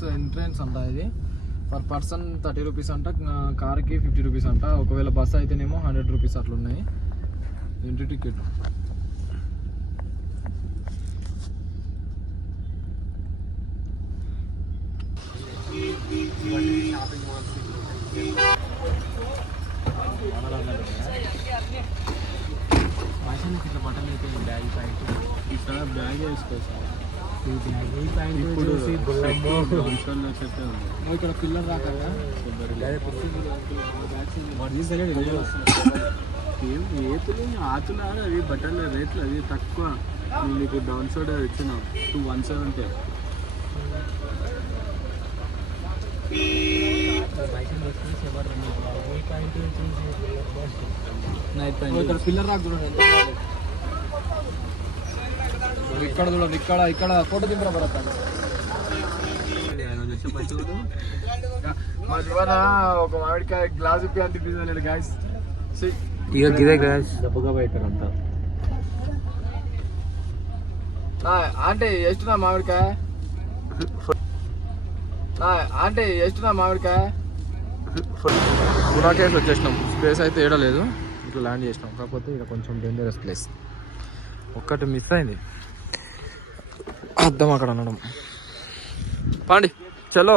Entrance entrance అంట ఇది. Per person thirty rupees అంట కార్కి ఫిఫ్టీ రూపీస్ అంట. ఒకవేళ బస్ అయితేనేమో హండ్రెడ్ రూపీస్ అట్లా ఉన్నాయి ఎంట్రీ టికెట్ ఇట్లా బట్టలు అయితే బ్యాగ్ ప్యాంట్ ఈసారి బ్యాగ్ వేసుకోవచ్చు. ఇప్పుడు ఇక్కడ పిల్లలు రాకగా ఏం ఏతులు ఆతులు అవి బట్టల రేట్లు అవి తక్కువ నేను నీకు డౌన్ సైడ్ ఇచ్చిన టూ వన్ సెవెంటీ నైట్ పిల్లలు రాక చూడండి ఎంత బాగుంది. ఇక్కడ చూడండి ఇక్కడ ఇక్కడ ఫోటో దింపడం పడతాను మా శివన ఒక మామిడికాయ గ్లాస్ ఇప్పి అంత తీసుకున్నాడు గాయస్ ఇక గిదే గ్లాస్ డబ్బుగా పోయితారు అంతా అంటే ఎస్తున్నా మామిడికాయ? అంటే ఎస్తున్నా మామిడికాయ? వచ్చేసినాం. స్పేస్ అయితే ఏడలేదు. ఇట్లా ల్యాండ్ చేసినాం. కాకపోతే ఇక్కడ కొంచెం డేంజరస్ ప్లేస్ ఒక్కటి మిస్ అయింది. అర్థం అక్కడ అనడం పాండి చలో.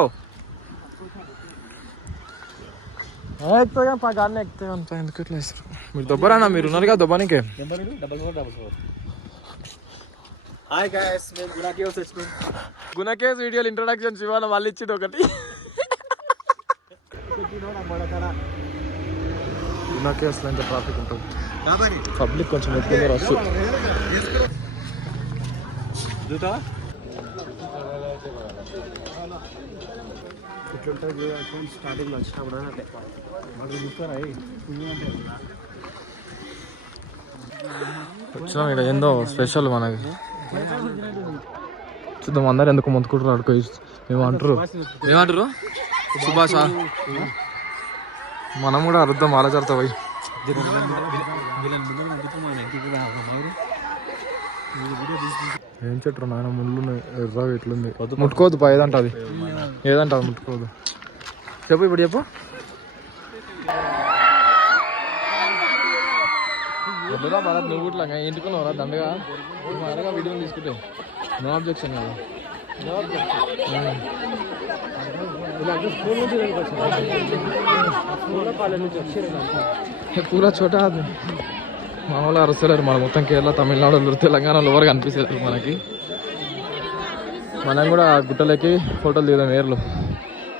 ఎక్కుతాగా పా గాడిని అంత ఎందుకు ఇట్లా వేస్తారు మీరు దొబ్బరానా? మీరు దొబ్బనికే four double four hi guys మేము గుణాకి వచ్చినాం గుణకేస్ వీడియోలు ఇంట్రొడక్షన్ శివాన మళ్ళీ ఇచ్చిండు ఒకటి. గుణకేస్లో ఎంత ట్రాఫిక్ ఉంటుంది? పబ్లిక్ కొంచెం ఎక్కువ రష్ జూతా ఇట్లుంటుంది స్టార్టింగ్ వచ్చినప్పుడు అంటే మాకు చూస్తారా వచ్చినాం ఇక్కడ ఏందో స్పెషల్ మనకి. చూద్దాం అందరు ఎందుకు మొత్తుకుంటున్నారు? అడుకో మేము అంటారు ఏమంటారు సుభాష మనం కూడా అర్థం ఆలోచనతో పోయి. ఏం చెట్టు నాయన? ముళ్ళు ఎర్ర ఇట్లుంది ముట్టుకోవద్దు పా ఏదంట అది ఏదంట అది ముట్టుకోవద్దు? చెప్పు ఇప్పుడు చెప్పు. వద్దురా భరత్ నువ్వు ఇట్లా ఇంటికున్నావురా దండగా? నువ్వు అడగా వీడియో తీసుకుంటే. నో అబ్జెక్షన్ కదా. పూరా చోట మామూలు అరుస్తలేరు మన మొత్తం కేరళ తమిళనాడు తెలంగాణలో ఎవరు కనిపిస్తలేరు మనకి. మనం కూడా ఆ గుట్టలకి ఫోటోలు దిగుదాం ఏర్లు.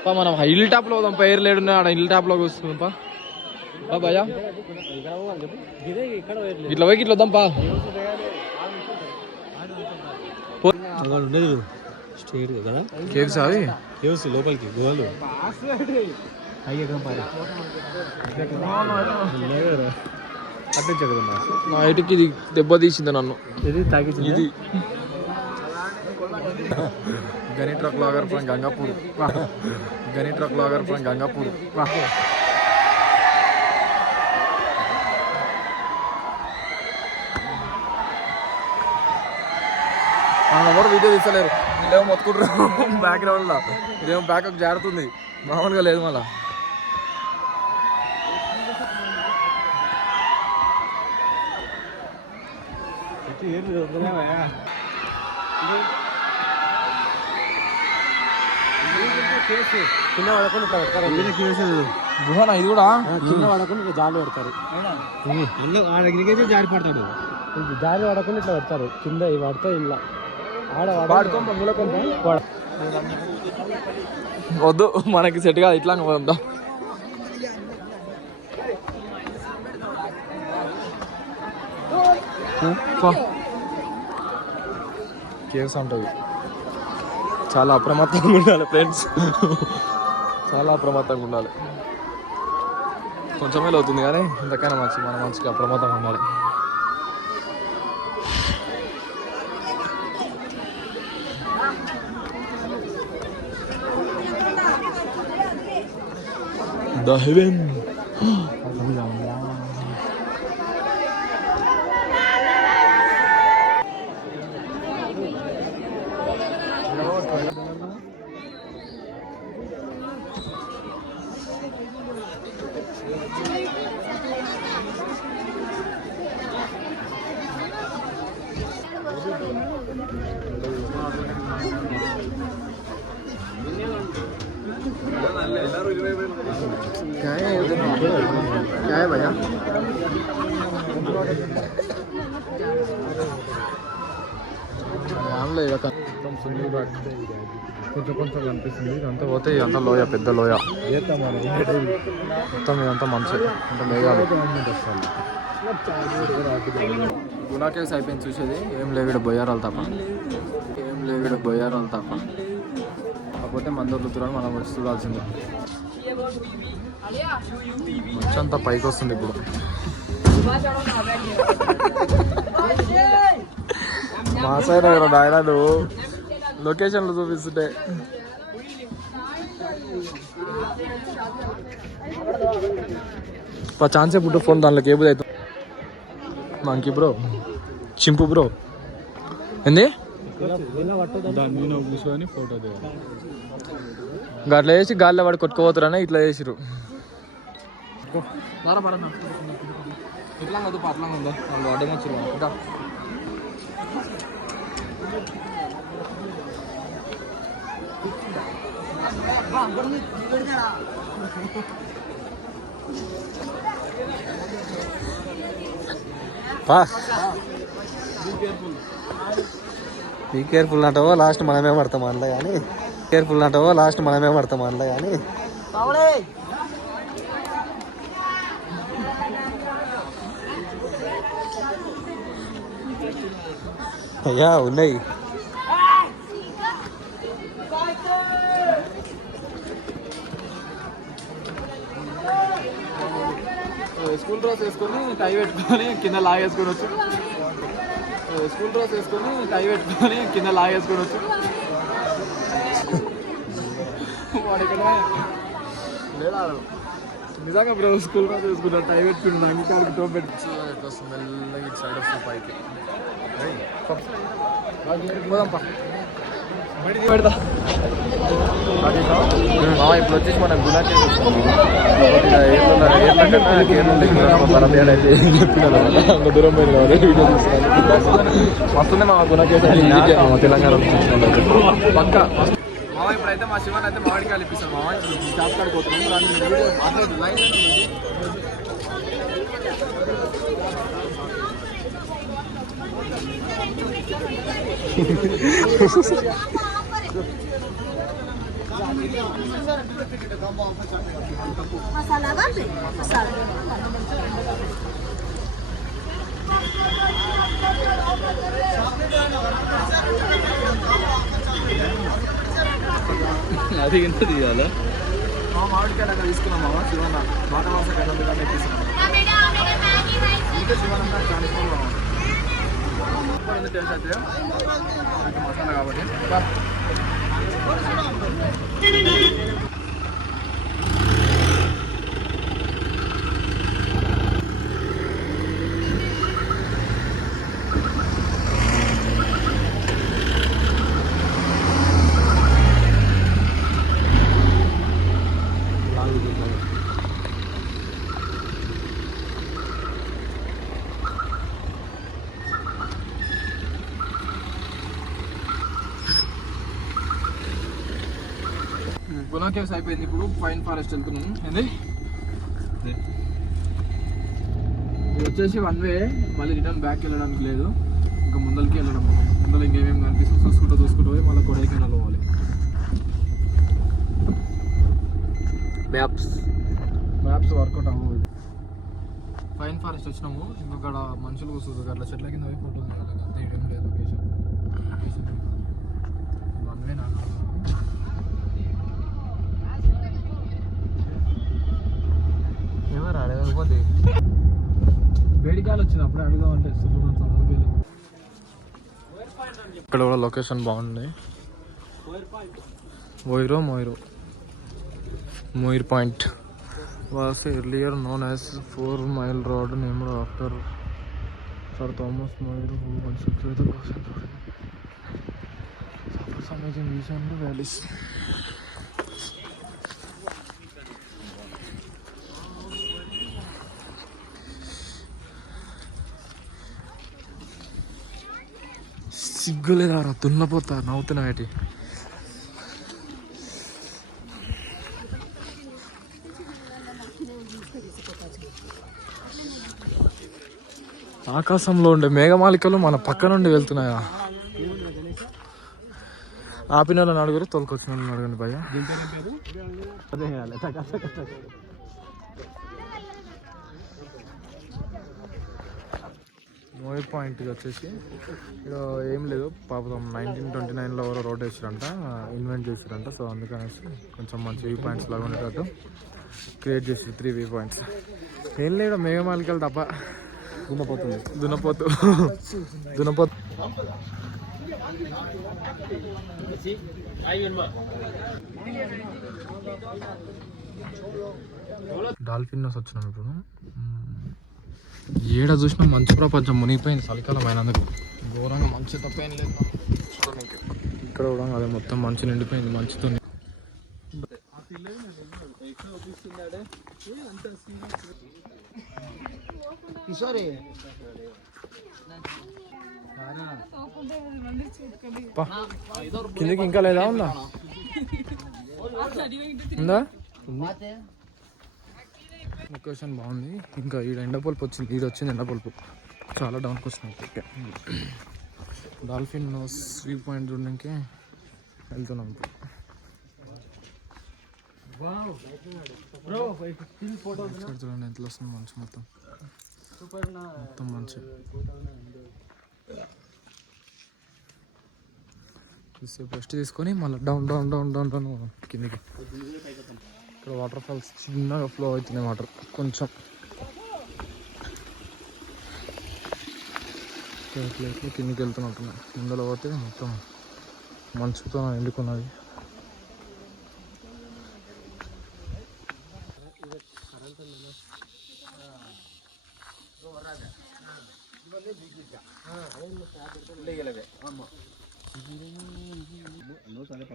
పా మనం హిల్ టాప్లో పోదాం పా. ఏర్ లేడు ఆడ హిల్ టాప్లో కూర్చుందాం పా. ఇట్లా పోయి ఇట్లా వద్దాం పా. ఉండదు స్ట్రైట్ కదా కేవ్స్ అవి? కేవసి లోపలికి గోవాలు. చక్కదమ్మా నా ఐటికి ఇది దెబ్బ తీసింది నన్ను. ఇది తాగించింది ఇది. గని ట్రక్ లాగర్ ఫ్రమ్ గంగాపూర్. గని ట్రక్ లాగర్ ఫ్రమ్ గంగాపూర్. మనం ఎవరు వీడియో తీస్తలేరు? వీళ్ళేమో మొత్తుకుంటారు బ్యాక్గ్రౌండ్లో ఇదేమో బ్యాకప్ జారుతుంది. మామూలుగా లేదు మళ్ళా. కింద పడకుండా ఇట్లా పెడతారు గుహనా ఇది కూడా? కింద పడకుండా ఇట్లా జాలి పెడతారు. దగ్గరికి జారి పడతాడు. జాలి పడకుండా ఇట్లా పెడతారు. కింద ఇవి పడితే ఇలా ఆడ పాడుకోంప మూలకొంప. వద్దు మనకి సెట్ కాదు ఇట్లా పోదా. కేవ్స్ ఉంటాయి చాలా అప్రమత్తంగా ఉండాలి ఫ్రెండ్స్. చాలా అప్రమత్తంగా ఉండాలి. కొంచెమే అవుతుంది కానీ ఇంతకైనా మంచి మన మంచిగా అప్రమత్తంగా ఉండాలి. The heaven. భయ్యా. కొంచెం కొంచెం కనిపిస్తుంది. ఇదంతా పోతే ఇదంతా లోయ పెద్ద లోయ. మొత్తం ఇదంతా మంచి. అంటే మేఘాలు. గుణాకేస్ అయిపోయింది చూసేది. ఏం లేవిడ బొయ్యారాలు తప్ప. ఏం లేవిడ బొయ్యారాలు తప్ప. కాకపోతే మందరు లుతురాలు మనం చూడాల్సిందే. మంచంతా పైకి వస్తుంది ఇప్పుడు. మాసైన కదా నాయన నువ్వు లొకేషన్లు చూపిస్తుంటే. ఛాన్సే పుట్టు ఫోన్ దాంట్లో కేబుల్ అవుతుంది మంకి బ్రో చింపు బ్రో. ఏంది? అట్లా వేసి గాలిలో పడి కొట్టుకోపోతారని ఇట్లా చేసిరు వచ్చిరు ఇంకా. పా. బీ కేర్ఫుల్ అంటావో లాస్ట్ మనమే పడతాం అందులో కానీ. కేర్ఫుల్ అంటావో లాస్ట్ మనమే పడతాం అందులో కానీ. అయ్యా ఉన్నాయి స్కూల్ డ్రెస్ వేసుకొని టై పెట్టుకొని కింద లాగేసుకొని వచ్చు. స్కూల్ డ్రెస్ వేసుకొని టై పెట్టుకొని కింద లాగేసుకొని వచ్చు. వాడు ఇక్కడ లేదా? నిజంగా బ్రో స్కూల్ డ్రెస్ వేసుకున్నాడు టై పెట్టుకున్నాడు అంగీకారికి టోప్ పెట్టి మెల్లగా వస్తుంది పైకి. ఇప్పుడు వచ్చేసి మనం గుణా దూరం పోయింది కాబట్టి వీడియో వస్తుంది మా గుణ తెలంగాణ పక్క మామ ఇప్పుడైతే మా శివన్ అయితే మామిడికాయలు ఇప్పిస్తాను మామ స్టాప్ కాడికి పోతున్నాం దాన్ని అది ఎంత తీయాలా? మా మామిడికాయలు అక్కడ తీసుకున్నాం మామ శివన్న. మాట వాస కన్నా ఇప్పిస్తున్నాం ఇంకా శివన్ అంటే చాలా ఇష్టం సూపర్ ఉంది టేస్ట్ అయితే మసాలా కాబట్టి బా. గునా కేవ్స్ అయిపోయింది. ఇప్పుడు పైన్ ఫారెస్ట్ వెళ్తున్నాం ఏంది? వచ్చేసి వన్ వే మళ్ళీ రిటర్న్ బ్యాక్ వెళ్ళడానికి లేదు. ఇంకా ముందరికి వెళ్ళడం ముందర ఇంకేమేమి కనిపిస్తుంది చూసుకుంటూ చూసుకుంటూ పోయి మళ్ళీ కొడైకెనాల్ పోవాలి. మ్యాప్స్ మ్యాప్స్ వర్కౌట్ అవ్వదు పైన్ ఫారెస్ట్ వచ్చినాము. ఇంకొక మనుషులు కూర్చుంటారు అట్లా చెట్ల కింద పోయి ఫోటో అంతే ఇదేం లేదు లొకేషన్ లొకేషన్ వన్ వే నాకు ఎవరు అడగకపోతే విషయాలు వచ్చినప్పుడు అడుగుదాం అంటే ఇక్కడ కూడా లొకేషన్ బాగుంది. మొయిరో మొయిరో. Moir point. Was earlier known as four mile road named after sir Thomas Moir who constructed the crossing some amazing views and valleys సిగ్గులేదా దున్నపోతా నవ్వుతున్నా ఏంటి. ఆకాశంలో ఉండే మేఘమాలికలు మన పక్క నుండి వెళ్తున్నాయా? ఆపిన వాళ్ళని అడుగురు తోలుకొచ్చిన వాళ్ళని అడగండి భయ్య అదే చేయాలి టక టక టక. మూవీ పాయింట్ వచ్చేసి ఇక్కడ ఏం లేదు పాపం నైన్టీన్ ట్వంటీ నైన్లో ఎవరో రోడ్ వేసారంట ఇన్వెంట్ చేసారంట సో అందుకనేసి కొంచెం మంచి వ్యూ పాయింట్స్ లాగా ఉండేటట్టు క్రియేట్ చేసి త్రీ వ్యూ పాయింట్స్ ఏం లేదు మేఘమాలికలు తప్ప. దున్నపోతుంది. దున్నపోతు. దున్నపోతు. డాల్ఫిన్ నోస్ వచ్చినాం ఇప్పుడు. ఏడ చూసినా మంచు ప్రపంచం మునిగిపోయింది చలికాలం అయినందుకు ఘోరంగా మంచు తప్ప ఏం లేదు. ఇక్కడ కూడా అదే మొత్తం మంచు నిండిపోయింది మంచుతో. కిందకి ఇంకా లేదా ఉందా? ఉందా? లొకేషన్ బాగుంది. ఇంకా ఈడ ఎండపొలుపు వచ్చింది. ఇది వచ్చింది ఎండపొలుపు చాలా డౌన్కి వచ్చింది డాల్ఫిన్ నోస్ వ్యూ పాయింట్ చూడడానికి వెళ్తున్నాం ఇప్పుడు. చూడండి ఎంత వస్తుంది మంచి మొత్తం? మొత్తం మంచి. చూస్తే రెస్ట్ తీసుకొని మళ్ళీ down down down down down కిందికి. ఇక్కడ వాటర్ ఫాల్స్ చిన్నగా ఫ్లో అవుతున్నాయి వాటర్ కొంచెం. ఇట్లా కిందికి వెళ్తున్నట్టున్నాయి కిందలో పోతే మొత్తం మంచుతో ఎండుకున్నది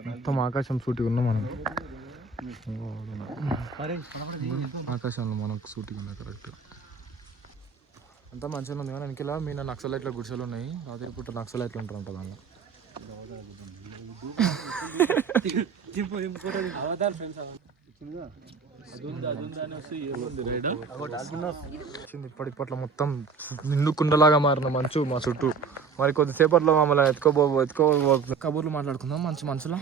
మొత్తం ఆకాశం సూటిగా ఉన్నాం మనం. ఆకాశంలో మనకు సూటిగా ఉన్నాయి కరెక్ట్ అంతా మంచిగా ఉంది కానీ మీ మీద నక్సలైట్ల గుడిసెలు ఉన్నాయి. రాత్రి పూట నక్సలైట్లు ఉంటారు అంట దానిలో. వచ్చింది మొత్తం నిండు కుండలాగా మారిన మంచు మా చుట్టూ. మరి కొద్దిసేపట్లో మమ్మల్ని ఎత్తుకోబో ఎత్తుకోబో కబుర్లు మాట్లాడుకుందాం మంచి మనసులో.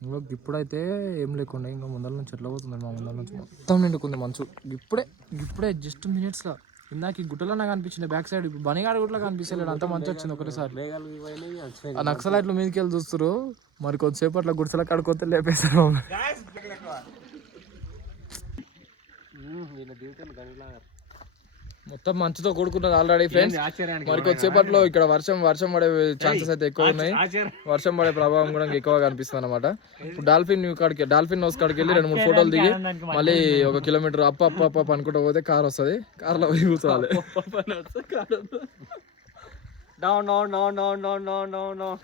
ఇంకో ఇప్పుడైతే ఏం లేకుండా ఇంకా ముందర నుంచి ఎట్లా పోతుంది మా ముందర నుంచి మొత్తం నిండుకుంది మంచు ఇప్పుడే ఇప్పుడే జస్ట్ మినిట్స్లో ఇందాక ఈ గుట్టలో నాకు అనిపించింది బ్యాక్ సైడ్ ఇప్పుడు బనిగాడు గుట్లో కనిపిస్తలేడు అంత మంచి వచ్చింది ఒకటేసారి. ఆ నక్సలైట్లు మీదకి వెళ్ళి చూస్తారు మరి కొద్దిసేపు అట్లా గుడిసెల కాడుకోతే లేపేశారు మొత్తం మంచుతో కూడుకున్నది ఆల్రెడీ ఫ్రెండ్స్ మరి కొద్దిసేపట్లో ఇక్కడ వర్షం వర్షం పడే ఛాన్సెస్ అయితే ఎక్కువ ఉన్నాయి వర్షం పడే ప్రభావం కూడా ఎక్కువగా కనిపిస్తుంది అనమాట ఇప్పుడు డాల్ఫిన్ కాడికి డాల్ఫిన్ హౌస్ కాడికి వెళ్ళి రెండు మూడు ఫోటోలు దిగి మళ్ళీ ఒక kilometre up up up up అనుకుంటూ పోతే కార్ వస్తుంది కార్లో పోయి కూర్చోవాలి down down down down down down down down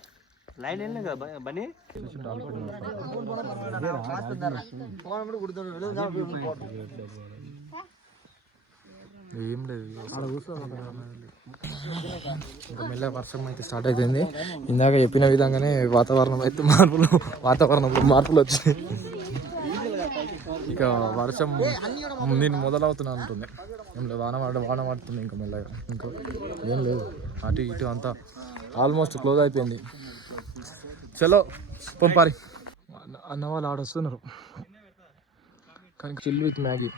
line వెళ్ళిన కదా బనీ ఏం లేదు. ఇంకా మెల్లగా వర్షం అయితే స్టార్ట్ అయిపోయింది. ఇందాక చెప్పిన విధంగానే వాతావరణం అయితే మార్పులు వాతావరణంలో మార్పులు వచ్చినాయి. ఇక వర్షం నేను మొదలవుతున్నా అంటుంది. ఏం లేదు వాన పడ వాన పడుతుంది ఇంకా మెల్లగా. ఇంకా ఏం లేదు అటు ఇటు అంతా ఆల్మోస్ట్ క్లోజ్ అయిపోయింది. చలో పంపారి. అన్న- అన్న వాళ్ళు ఆడొస్తున్నారు కానీ చిల్ విత్ మ్యాగీ.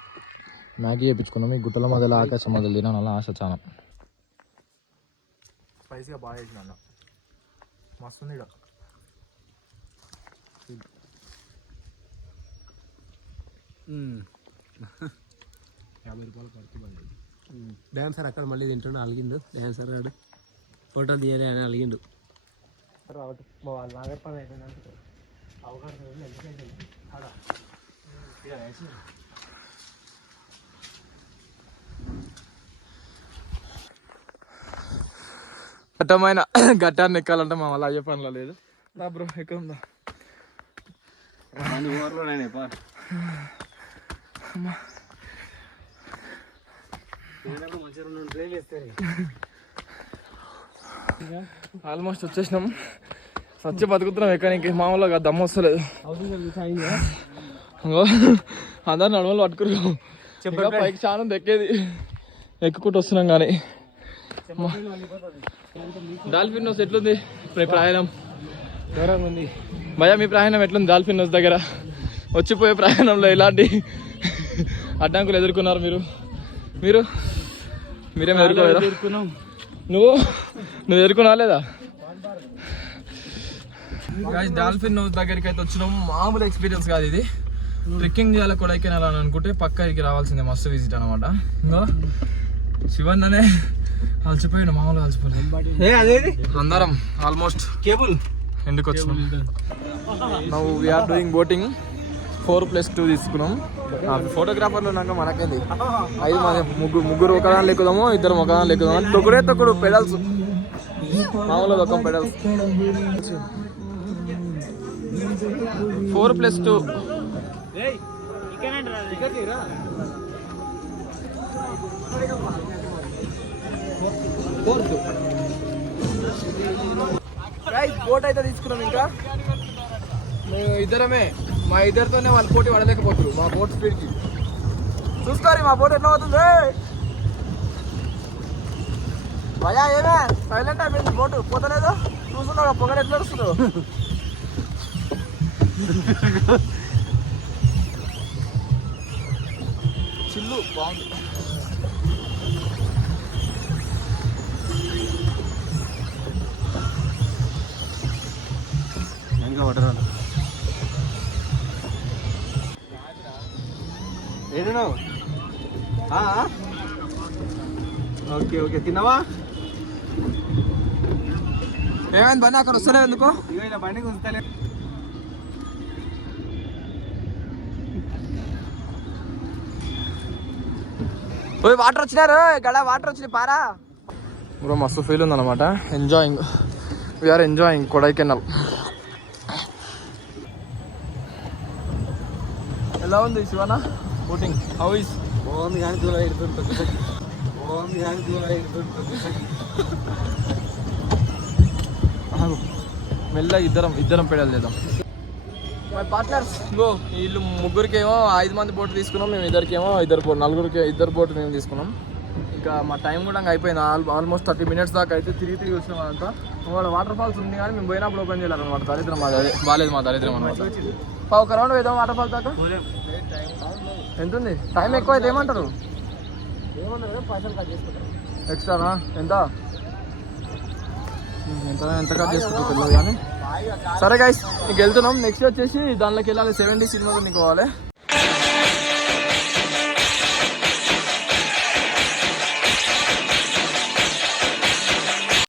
మ్యాగీ చేయించుకున్నాం ఈ గుట్టల మధ్యలో ఆకాశం మధ్యలో తినాలి అలా ఆశ చాలా. స్పైసీగా బాగా చేసిన అన్న. మస్తుంది ఇక్కడ యాభై రూపాయలు పడుతుంది డ్యాన్సర్ అక్కడ మళ్ళీ తింటుండు అలిగిండు. డ్యాన్సర్ గాడు ఫోటో తీయాలి అని అలిగిండు. ఘట్టమైన ఘట్టాన్ని ఎక్కాలంటే మా వల్ల అయ్యే పనిలో లేదు. నా బ్రో ఎక్కడ ఉందా ఆల్మోస్ట్ వచ్చేసినాం. సచ్చి బతుకుతున్నాం ఎక్కడికి? మామూలుగా దమ్ము వస్తలేదు. అందరు నడుమలు పట్టుకున్నాం ఇంకా పైకి చాలా ఎక్కేది ఎక్కుకుంటూ వస్తున్నాం కానీ. డాల్ఫిన్ నోస్ ఎట్లుంది? మీ ప్రయాణం? ఉంది భయ మీ ప్రయాణం ఎట్లుంది డాల్ఫిన్ నోస్ దగ్గర? వచ్చిపోయే ప్రయాణంలో ఎలాంటి అడ్డంకులు ఎదుర్కొన్నారు మీరు? మీరు? మీరేం ఎదుర్కోలేదా? నువ్వు? నువ్వు ఎదుర్కొన్నా లేదా? డాల్ఫిన్ నోస్ దగ్గరికి అయితే వచ్చినాం. మామూలు ఎక్స్పీరియన్స్ కాదు ఇది. ట్రెక్కింగ్ చేయాలి కొడైకెనాల్ అని అనుకుంటే పక్క ఇక్కడికి రావాల్సిందే మస్తు విజిట్ అనమాట ఇంకా శివన్ అనే అలసిపోయాడు మామూలుగా అదేది? అందరం ఆల్మోస్ట్ కేబుల్. ఎందుకు వచ్చినాం నవ్వు we're doing boating four plus two తీసుకున్నాం. ఫోటోగ్రాఫర్లు ఉన్నాక మనకేంది? ఐదు మంది ముగ్గురు ముగ్గురు ఒకదాని ఎక్కుదాము ఇద్దరు ఒకదాని ఎక్కుదాము తొక్కుడే తొక్కుడు పెడల్స్ మామూలుగా ఒక pedals four plus two boat అయితే తీసుకున్నాం ఇంకా. మేము ఇద్దరమే. మా ఇద్దరితోనే వాళ్ళు పోటీ పడలేకపోతారు మా బోట్ స్పీడ్కి చూసుకోరు మా బోట్ ఎట్లా అవుతుంది భయా ఏమే? సైలెంట్ అయిపోయింది బోటు పోతలేదు? చూస్తున్నావు? పొగలు ఎట్లా వస్తుందో చిల్లు బాగుంది. ఇంకా పట్టరా ఏడున్నావు? Okay okay. తిన్నావా? ఏమైంది బన్నీ అక్కడ వస్తలేదు ఎందుకో? ఇలా బండి గుంజుతలే. ఓయ్ వాటర్ వచ్చినారు గడ వాటర్ వచ్చినాయి పారా. బ్రో మస్తు ఫీల్ ఉందన్నమాట. Enjoying we're enjoying Kodaikanal. ఎలా ఉంది శివన బోటింగ్ హౌ ఇస్ బాగుంది కానీ దూరం ఎడుతుంటుంది బాగుంది కానీ దూరం ఎడుతుంటుంది మెల్ల ఇద్దరం ఇద్దరం పెడల్ చేద్దాం. మై పార్ట్నర్స్ గో వీళ్ళు ముగ్గురికేమో ఐదు మంది బోట్ తీసుకున్నాం మేము ఇద్దరికేమో ఇద్దరు బోట్ నలుగురికి ఇద్దరు బోట్ మేము తీసుకున్నాం. ఇంకా మా టైం కూడా ఇంకా అయిపోయింది. ఆల్ ఆల్మోస్ట్ థర్టీ మినిట్స్ దాకా అయితే తిరిగి తిరిగి వచ్చినాం అదంతా వాళ్ళ వాటర్ ఫాల్స్ ఉంది కానీ మేము పోయినప్పుడు ఓపెన్ చేయాలన్నమాట దరిద్రం మాది అదే బాగాలేదు మా దరిద్రం అనమాట ఒక రౌండ్ వేద్దాం వాటర్ ఫాల్స్ దాకా? ఎంత ఉంది టైం ఎక్కువ అయితే ఏమంటారు ఎక్స్ట్రానా ఎంత? ఎంత? ఎంత కట్ చేసుకుంటూ తెలియదు కానీ. సరే గైస్ నీకు వెళ్తున్నాం. నెక్స్ట్ వచ్చేసి దానిలోకి వెళ్ళాలి. సెవెంటీ సినిమా నీకు పోవాలి.